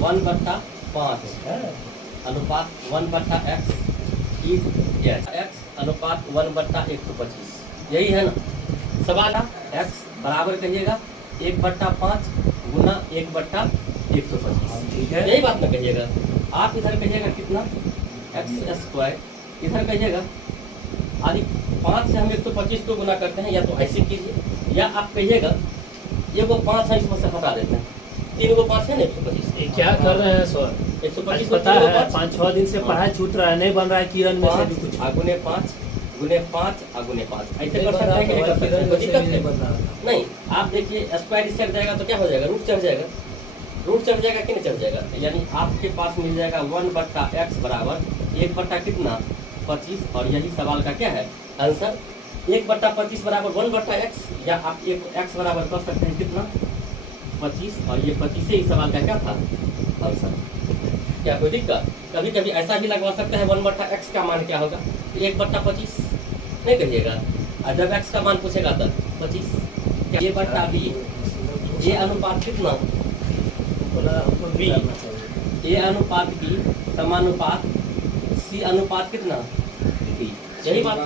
1/5 अनुपात 1/x x अनुपात 1/125, यही है ना सवाल। x बराबर कहिएगा 1/5 गुना 1/125, ठीक है। यही बात ना कहिएगा। आप इधर कहिएगा कितना x², इधर कहिएगा आदि 5 से हम 125 को गुना करते हैं, या तो ऐसे कीजिए या आप कहिएगा ये को 5 है इसमें से हटा देते हैं, 3 को 5 है ना 125, ये क्या कर रहे हैं सर? 125 पता है 5-6 दिन से पढ़ाई छूट रहा है, नहीं बन रहा है किरण में से भी कुछ। गुने 5 गुने 5 गुने 5 ऐसे कर सकते हैं कि नहीं कर सकते हैं? कोई दिक्कत नहीं। नहीं, आप देखिए स्क्वायर इससे हट जाएगा तो क्या हो जाएगा, रूट चढ़ जाएगा, रूट चढ़ जाएगा कि नहीं चढ़ जाएगा, यानी आपके पास मिल जाएगा 1/x बराबर 1 कितना 25, और यही सवाल का क्या है आंसर, 1/25 बराबर 1/x, या आप एक x बराबर कर सकते हैं कितना 25, और ये 25 से ही सवाल का क्या था आंसर। क्या कोई दिक्कत? कभी कभी ऐसा भी लगवा सकते हैं 1/x का मान क्या होगा 1/25 नहीं कहिएगा, और जब x का मान पूछेगा तब 25 ये बट्टा b, ये अनुपात कितना b, ये अनुपात b समानुपात c अनुपात कितना d, यही बात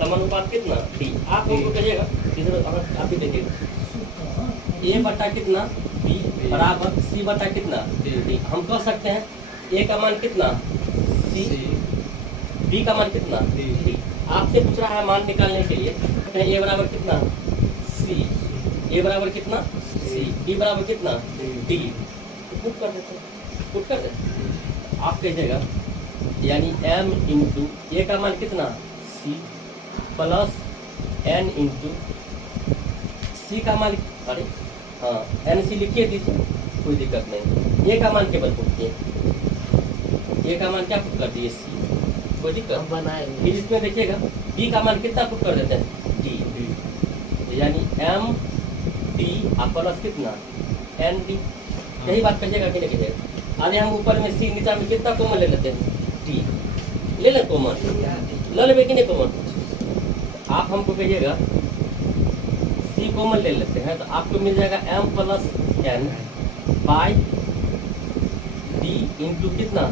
समानुपात कितना d। आप हमको कहिएगा इधर आप ही देखिएगा a बटा कितना b बराबर c बटा कितना d। हम कह सकते हैं a का मान कितना c, b का मान कितना d। आपसे पूछ रहा है मान निकालने के लिए a बराबर कितना c, a बराबर कितना c, b बराबर कितना d, पुट कर देते हैं, पुट कर देते। आप कहिएगा यानी m इंटू a का मान कितना c plus n into c का मान, अरे हाँ n c लिखिए दीजिए, कोई दिक्कत नहीं। a का मान केवल पुट किए, a का मान क्या पुट कर दिए c, कोई दिक्कत बनाएंगे। फिर इसमें देखिएगा b का मान कितना पुट कर देते हैं d, यानी m d प्लस कितना n d, यही बात कहिएगा कि नहीं कहिएगा। अरे हम ऊपर में c नीचा में कितना कॉमन ले लेते हैं d, ले लें कॉमन, ले लेंगे कि नहीं कॉमन। आप हमको कहिएगा c कॉमन ले लेते हैं तो आपको मिल जाएगा m plus n by d into कितना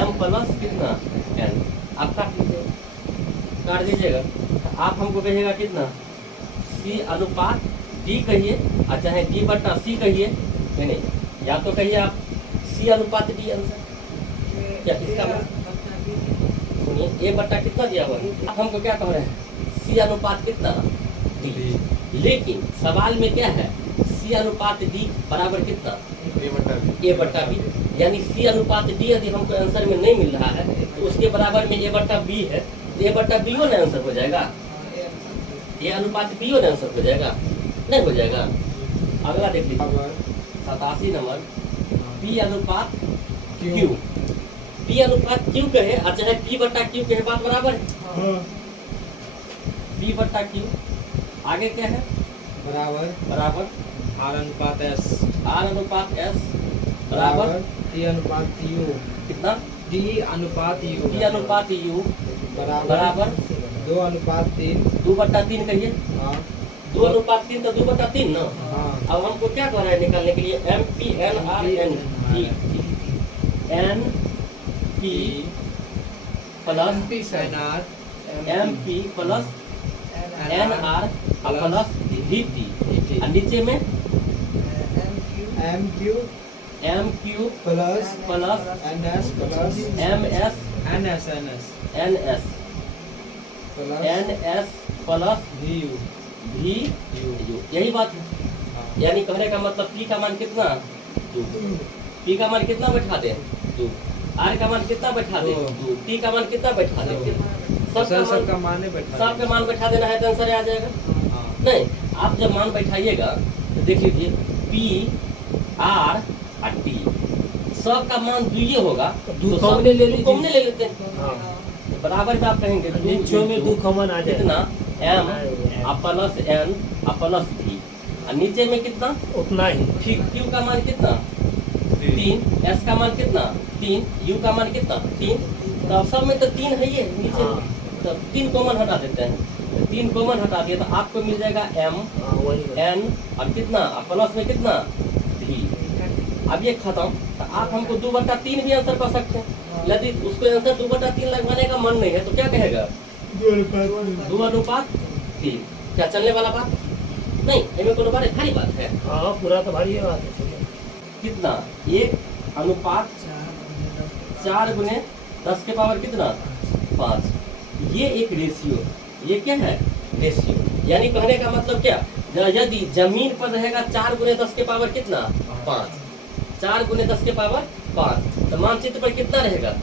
m प्लस कितना n। आप काट लीजिएगा, काट दीजिएगा तो आप हमको कहिएगा कितना c अनुपात d कहिए, और चाहे d बटा c कहिए, नहीं या तो कहिए आप c अनुपात d आंसर, क्या इसका सुनिए a बटा कितना दिया हुआ है, आप हमको क्या कह रहे हैं c अनुपात कितना d, लेकिन सवाल में क्या है c अनुपात d बराबर कितना a बटा b, यानी c अनुपात d यदि हमको आंसर में नहीं मिल रहा है तो उसके बराबर में a बटा b है, तो a बटा b ना आंसर हो जाएगा, a अनुपात b ना आंसर हो जाएगा, नहीं हो जाएगा। अगला देख लीजिए 87 नंबर p अनुपात q, p अनुपात q कहे और चाहे p बटा q कहे बात बराबर है, p बटा q आगे क्या है बराबर R अनुपात S r अनुपात s बराबर T अनुपात U कितना D अनुपात U d अनुपात u बराबर 2 अनुपात 3 2/3 कहिए, हाँ 2/3 तो 2/3 ना। हाँ अब हमको क्या कर रहा है निकालने के लिए m p n r n p, n p plus NR m p plus n r plus v t, और नीचे में MQ m q plus plus NS plus m s NS n s plus n s plus VU v u, यही बात है। यानी कहने का मतलब p का मान कितना 2, p का मान कितना बैठा दें 2, r का मान कितना बैठा दें 2, t का मान कितना बैठा दें, सबका मान बैठा सबका मान बैठा देना है तो आंसर आ जाएगा। नहीं, आप जब मान बैठाइएगा तो देख लीजिए p r और t सबका मान 2 होगा, दो कॉमन ले लीजिए, कॉमन ले लेते हैं बराबर में। आप कहेंगे नीचे में 2 कॉमन आ कितना जाएगा, m plus n plus v, और नीचे में कितना उतना ही। ठीक, q का मान कितना 3, s का मान कितना 3, u का मान कितना 3, तो सब में तो 3 है ये नीचे में, तो 3 कॉमन हटा देते हैं, 3 कॉमन हटा दिया तो आपको मिल जाएगा m वही n और कितना प्लस में कितना v। अब ये खत्म, तो आप हमको 2/3 भी आंसर कर सकते हैं। यदि उसको आंसर 2/3 लगवाने का मन नहीं है तो क्या कहेगा? 2:3। क्या चलने वाला बात नहीं, इनमें कोनो बात भारी बात है? हाँ पूरा तो भारी है बात है। कितना? 1:4 × 10 कितना? 5। ये एक रेशियो, ये क्या है? रेशियो। यानी कहने का मतलब क्या, यदि जमीन पर रहेगा 4 × 10 कितना? 5। 4 × 10 5, तो मानचित्र पर कितना रहेगा?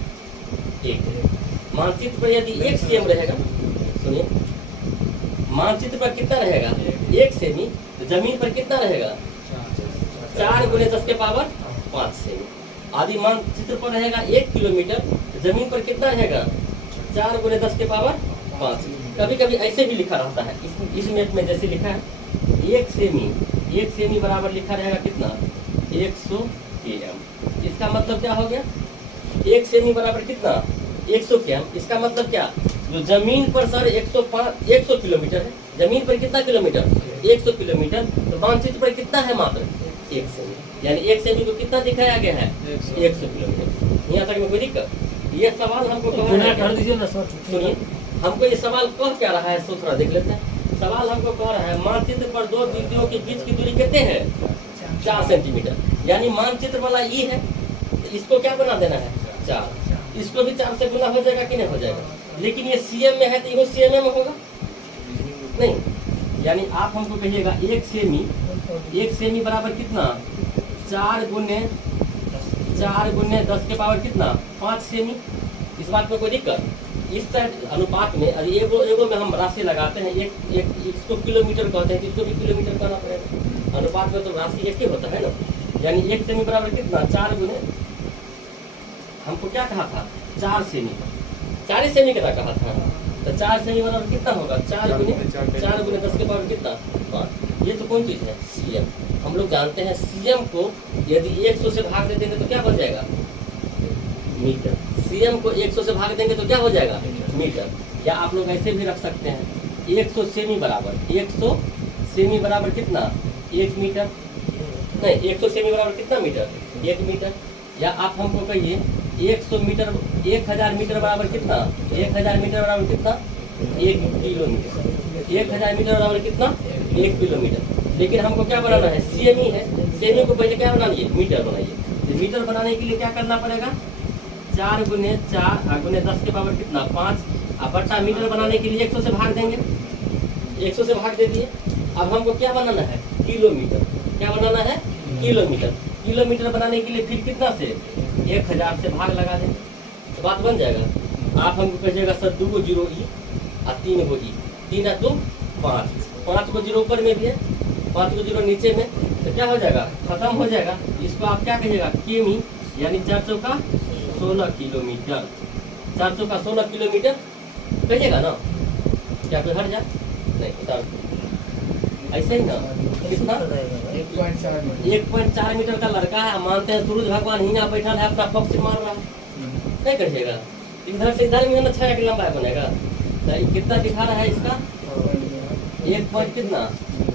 1। मानचित्र पर यदि 1 सेमी रहेगा, सुनिए, मानचित्र पर कितना रहेगा? 1 सेमी, तो जमीन पर कितना रहेगा? 4 × 10 5 सेमी। आदि मानचित्र पर रहेगा 1 किलोमीटर, तो जमीन पर कितना रहेगा? 4 × 10 5। कभी कभी ऐसे भी लिखा रहता है, इस मैप में जैसे लिखा है 1 सेमी बराबर लिखा रहेगा कितना? 100 km। इसका मतलब क्या हो गया? 1 सेमी बराबर कितना? 100 km। इसका मतलब क्या? जो जमीन पर सर 100 किलोमीटर है, जमीन पर कितना किलोमीटर? 100 किलोमीटर, तो मानचित्र पर कितना है? मात्र 1 सेमी। यानी 1 सेमी को कितना दिखाया गया है? 100 किलोमीटर। यहाँ तक में कोई दिक्कत? ये सवाल हमको कर दीजिए ना सर। सुनिए, हमको ये सवाल कह क्या रहा है, सोच रहा देख लेते हैं। सवाल हमको कह रहा है मानचित्र पर 2 बिंदुओं के बीच की दूरी कितने है? 4 सेंटीमीटर। यानी मानचित्र वाला ई है, तो इसको क्या बना देना है? 4। इसको भी 4 से गुना हो जाएगा कि नहीं हो जाएगा? लेकिन ये सीएम में है तो ये सीएमए में होगा नहीं। यानी आप हमको कहिएगा 1 सेमी बराबर कितना? 4 × 10 कितना? 5 सेमी। इस बात में कोई दिक्कत? इस साइड अनुपात में एगो में हम राशि लगाते हैं, एक इसको किलोमीटर कहते हैं, इसको भी किलोमीटर कहना पड़ेगा। अनुपात में तो राशि एक ही होता है ना। यानी 1 सेमी बराबर कितना? 4 × हमको क्या कहा था? 4 सेमी। 4 सेमी कितना कहा था? तो 4 सेमी बराबर कितना होगा? 4 × 10 कितना? 5। ये तो कौन चीज़ है? सीएम। हम लोग जानते हैं सीएम को यदि 100 से भाग दे देंगे तो क्या बन जाएगा? मीटर। सीएम को 100 से भाग देंगे तो क्या हो जाएगा? मीटर। या आप लोग ऐसे भी रख सकते हैं 100 सेमी बराबर कितना? 1 मीटर। नहीं, 100 सेमी बराबर कितना मीटर? 1 मीटर। या आप हमको कहिए 100 मीटर, 1000 मीटर बराबर कितना? 1000 मीटर बराबर कितना? 1 किलोमीटर। 1000 मीटर बराबर कितना? 1 किलोमीटर। लेकिन हमको क्या बनाना है? सेमी है। सेमी को पहले क्या बनाइए? मीटर बनाइए। तो मीटर बनाने के लिए क्या करना पड़ेगा? 4 × 10 कितना? 5। अब बट्टा मीटर बनाने के लिए 100 से भाग देंगे, 100 से भाग दे दिए। अब हमको क्या बनाना है? किलोमीटर। क्या बनाना है? किलोमीटर। किलोमीटर बनाने के लिए फिर कितना से? 1000 से भाग लगा देंगे, तो बात बन जाएगा। आप हमको कहिएगा सर 2 गो 0 ई और 3 गो ई। 3 और 2 5। 5 गो 0 ऊपर में भी है, 5 गो 0 नीचे में, तो क्या हो जाएगा? खत्म हो जाएगा। इसको आप क्या कहिएगा? किमी। यानी 4 चौका 16 किलोमीटर। 4 चौका 16 किलोमीटर कहिएगा ना? क्या कोई हट जाए? नहीं, उतार ऐसे ही ना। कितना? 1.4 मीटर का लड़का है, मानते हैं सूरज भगवान हिंगा बैठा है, अपना पक्ष से मार रहा है, नहीं करिएगा। इधर से इधर में ना 6 की लंबाई बनेगा। तो कितना दिखा रहा है इसका? 1 पॉइंट कितना?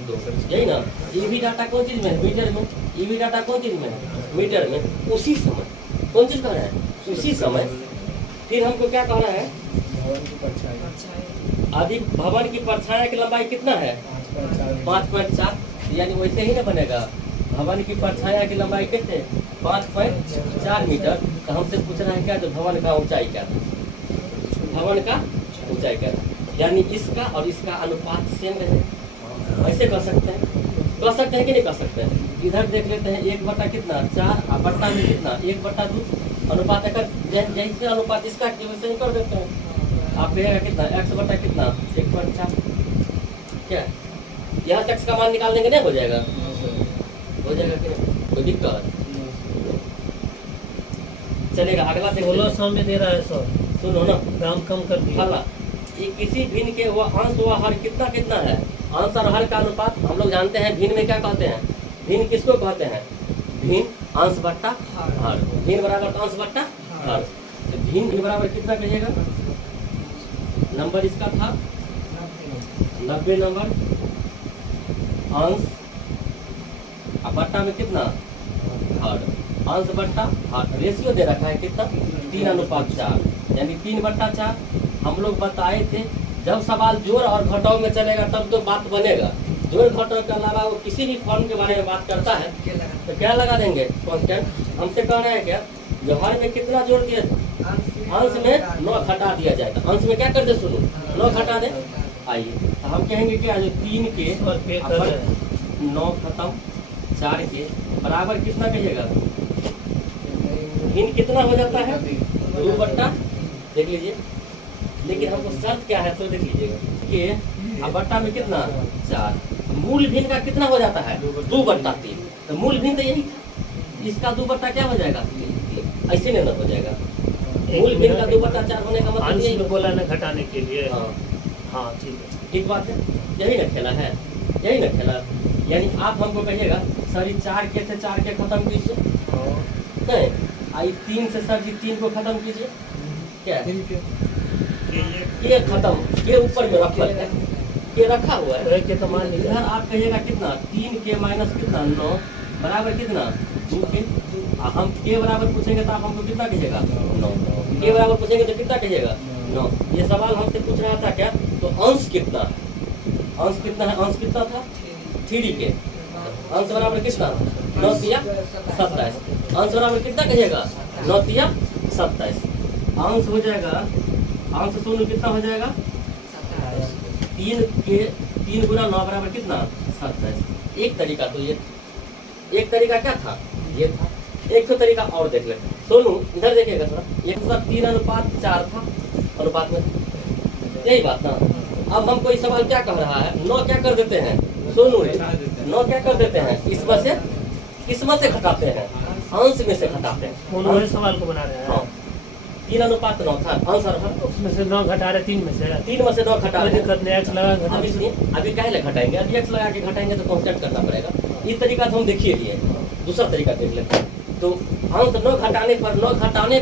2। यही ना। ईवी डाटा कौन चीज में है? मीटर में। ईवी डाटा कौन चीज में है? मीटर में। उसी समय कौन चीज कह रहा है? उसी समय। फिर हमको क्या कहना है? अधिक भवन की परछाया की लंबाई कितना है? 5.4। यानी वैसे ही ना बनेगा। भवन की परछाया की लंबाई कितने? 5.4 मीटर। तो हमसे पूछ रहा है क्या? तो भवन का ऊंचाई क्या था? भवन का ऊंचाई क्या था? यानी इसका और इसका अनुपात सेम रहे। ऐसे कर सकते हैं, कर सकते हैं कि नहीं कर सकते हैं? इधर देख लेते हैं 1 बटा कितना? 4 और बट्टा में कितना? 1/2। अनुपात का जैसे अनुपात इसका वैसे कर देते हैं। आप कहेगा कितना? x बटा कितना? 1.4। क्या यहाँ से x का मान निकाल देंगे? नहीं हो जाएगा? हो जाएगा कि नहीं? कोई दिक्कत? चलेगा। अगला से 1600 में दे रहा है सर। सुनो ना, दाम कम कर दिया। अगला ये किसी भिन्न के वह अंश व हर कितना कितना है? अंश और हर का अनुपात हम लोग जानते हैं। भिन्न में क्या कहते हैं? भिन्न किसको कहते हैं? भिन्न अंश बट्टा हर। भिन्न बराबर अंश बट्टा हर। तो भिन्न बराबर कितना कहिएगा? नंबर इसका था 90 नंबर। अंश और बट्टा में कितना? हर अंश बट्टा हर रेशियो दे रखा है कितना 3:4 यानी 3/4 हम लोग बताए थे। जब सवाल जोड़ और घटाव में चलेगा तब तो बात बनेगा। जोड़ घटाव के अलावा वो किसी भी फॉर्म के बारे में बात करता है तो क्या लगा देंगे कांस्टेंट। हमसे कह रहे हैं क्या जो हर में कितना जोड़ दिया अंश में 9 घटा दिया जाएगा। अंश में क्या कर दे सुनो 9 घटा दे। आइए तो हम कहेंगे क्या जो 3 के और पे कर रहे हैं। 9 खत्म 4 के बराबर कितना कहिएगा भिन्न कितना हो जाता है 2 बट्टा देख लीजिए। लेकिन हमको शर्त क्या है तो देख लीजिएगा कि अब बट्टा में कितना 4 मूल भिन्न का कितना हो जाता है 2/3 तो मूल भिन्न तो यही था। इसका 2 बट्टा क्या हो जाएगा 3 ऐसे नहीं हो जाएगा। मूल भिन्न का 2/4 होने का मतलब अंश यही में बोला ना घटाने के लिए। हाँ हाँ ठीक है। ठीक बात है। यही ना खेला है यही ना खेला। यानी आप हमको कहिएगा सर ये 4 के से 4 के खत्म कीजिए नहीं आई 3 से सर जी 3 को खत्म कीजिए क्या ये खत्म ये ऊपर में रखा है ये रखा हुआ है के तो मान लीजिए इधर आप कहिएगा कितना 3 के माइनस कितना 9 बराबर कितना 2 के। हम के बराबर पूछेंगे तो आप हमको कितना कहिएगा 9 के बराबर पूछेंगे तो कितना कहिएगा 9। ये सवाल हमसे पूछ रहा था क्या तो अंश कितना है अंश कितना है अंश कितना था 3 के अंश बराबर कितना 9 तिया 27 अंश बराबर कितना कहिएगा 9 तिया 27 अंश हो जाएगा अंश शून्य कितना हो जाएगा 3 के 3 गुना 9 बराबर कितना 27। एक तरीका तो ये एक तरीका क्या था ये था। एक तो तरीका और देख ले सोनू इधर देखिएगा थोड़ा एक तो 3:4 था अनुपात में यही बात ना। अब हमको ये सवाल क्या कह रहा है 9 क्या कर देते हैं सोनू 9 क्या कर देते हैं किस्मत से घटाते हैं अंश में से घटाते हैं। उन्होंने सवाल को बना रहे हैं। हाँ 3:9 था आंसर है उसमें से 9 घटा रहे 3 में से 3 में से 9 घटा कोई रहे दिक्कत नहीं x लगा घटा अभी सुनिए अभी काहे घटाएंगे अभी x लगा के घटाएंगे तो कांस्टेंट करना पड़ेगा। इस तरीका तो हम देखिए लिए दूसरा तरीका देख लेते हैं। तो अंश 9 घटाने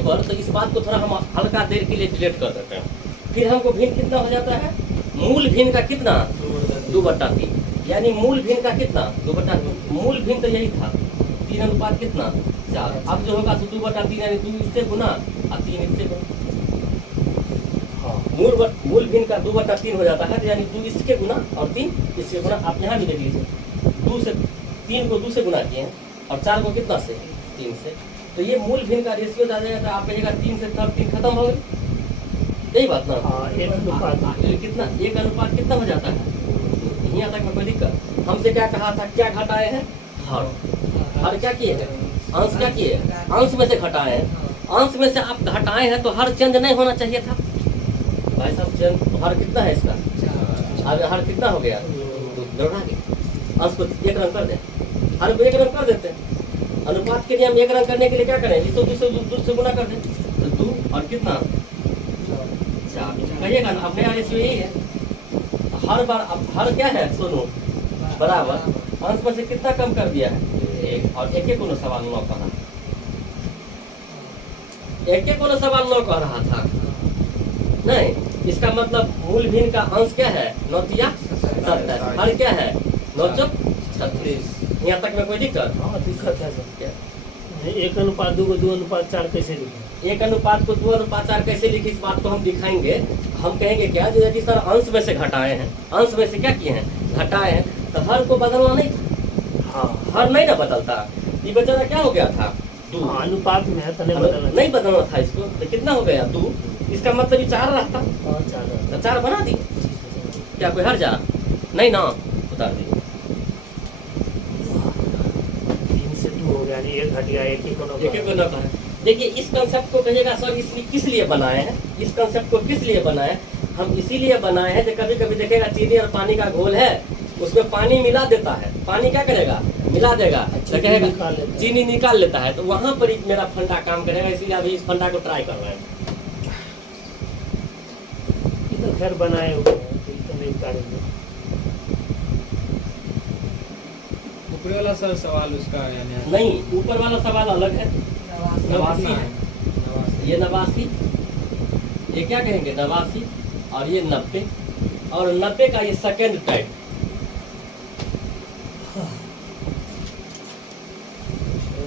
पर तो इस बात को थोड़ा हम हल्का देर के लिए डिलीट कर देते हैं। फिर हमको भिन्न कितना हो जाता है मूल भिन्न का कितना 2/3 यानी मूल भिन्न का कितना 2/3 मूल भिन्न तो यही था 3 कितना 4। अब जो होगा 2/3 यानी 2 इससे गुना और 3 इससे गुना। हाँ मूल भिन्न का 2/3 हो जाता है यानी 2 इसके गुना और 3 इससे गुना। आप यहाँ भी देख लीजिए 2 से 3 को 2 से गुना किए हैं और 4 को कितना से 3 से। तो ये मूल भिन्न का रेशियो आ जाएगा तो आप कहिएगा 3 से 3 खत्म हो गई यही बात ना। हाँ 1:3 कितना 1 कितना हो जाता है यहाँ तक में कोई दिक्कत। हमसे क्या कहा था क्या घटाए हैं हर क्या किए हैं अंश क्या किए अंश में से घटाए हैं। अंश में से आप घटाए हैं तो हर चेंज नहीं होना चाहिए था भाई साहब। चेंज हर कितना है इसका अब हर कितना हो गया तो दौड़ा के अंश को 1 रंग कर दें हर को 1 रंग कर देते हैं। अनुपात के लिए हम 1 रंग करने के लिए क्या करें इसको 2 से गुना कर दें तो 2 और कितना 4 कहिएगा ना। अपने रेशियो यही है हर बार अब हर क्या है सुनो बराबर अंश में से कितना कम कर दिया है 1 और एक कोनो सवाल 9 कह रहा एक कोनो सवाल 9 कह रहा था नहीं। इसका मतलब मूल भिन्न का अंश क्या है 9 तिया 27 हर क्या है 9 चौक 36। यहाँ तक में कोई दिक्कत हाँ दिक्कत है सर क्या 1:2 को 2:4 कैसे लिखें 1 को 2:4 कैसे लिखी इस बात को हम दिखाएंगे। हम कहेंगे क्या जो यदि सर अंश में से घटाए हैं अंश में से क्या किए हैं घटाए हैं तो हर को बदलना नहीं था। हाँ हर नहीं ना बदलता ये बेचारा क्या हो गया था 2 हाँ, अनुपात में है तो नहीं बदलना नहीं बदलना था इसको तो कितना हो गया 2 इसका मतलब ये 4 रहता हाँ, चार तो 4 बना दी क्या कोई हर जा नहीं ना उतार दी 3 से 2 हो गया यानी 1 घट गया 1 एक को ना कहा। देखिए इस कंसेप्ट को कहिएगा सर इसलिए किस लिए बनाए हैं इस कंसेप्ट को किस लिए बनाए हम इसीलिए बनाए हैं कि कभी कभी देखेगा चीनी और पानी का घोल है उसमें पानी मिला देता है पानी क्या करेगा मिला देगा तो कहेगा चीनी निकाल लेता है तो वहां पर एक मेरा फंडा काम करेगा इसलिए अभी इस फंडा को ट्राई कर रहे हैं। ये तो खैर बनाए हुए हैं तो नहीं उतारेंगे। ऊपर वाला सर सवाल उसका यानी नहीं ऊपर वाला सवाल अलग है 89 है ये 89 ये क्या कहेंगे 89 और ये 90 और 90 का ये सेकेंड टाइप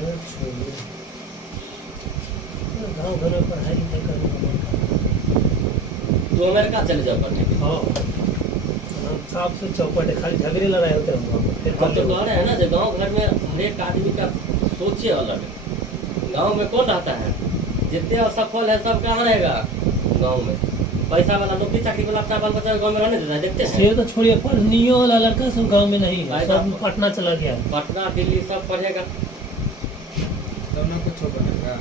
अच्छा गाँव घर में पढ़ाई लिखाई करने का मन करता तो अमेरिका चले जाओ पढ़ने के है। हाँ हम साफ से चौपट है, खाली झगड़े लड़ाई होते हैं वहाँ पे। फिर हम तो कह रहे हैं ना जो गांव घर में हर एक आदमी का सोचिए अलग है। गांव में कौन रहता है? जितने असफल है सब कहाँ रहेगा? गांव में। पैसा वाला नौकरी चाकरी वाला अपना बाल बच्चा गांव में रहने देता है, देखते हैं। से तो छोड़िए, पढ़नियों वाला लड़का सब गाँव में नहीं है, भाई सब साहब। पटना चला गया है। पटना दिल्ली सब पढ़ेगा। तब ना कुछ बनेगा।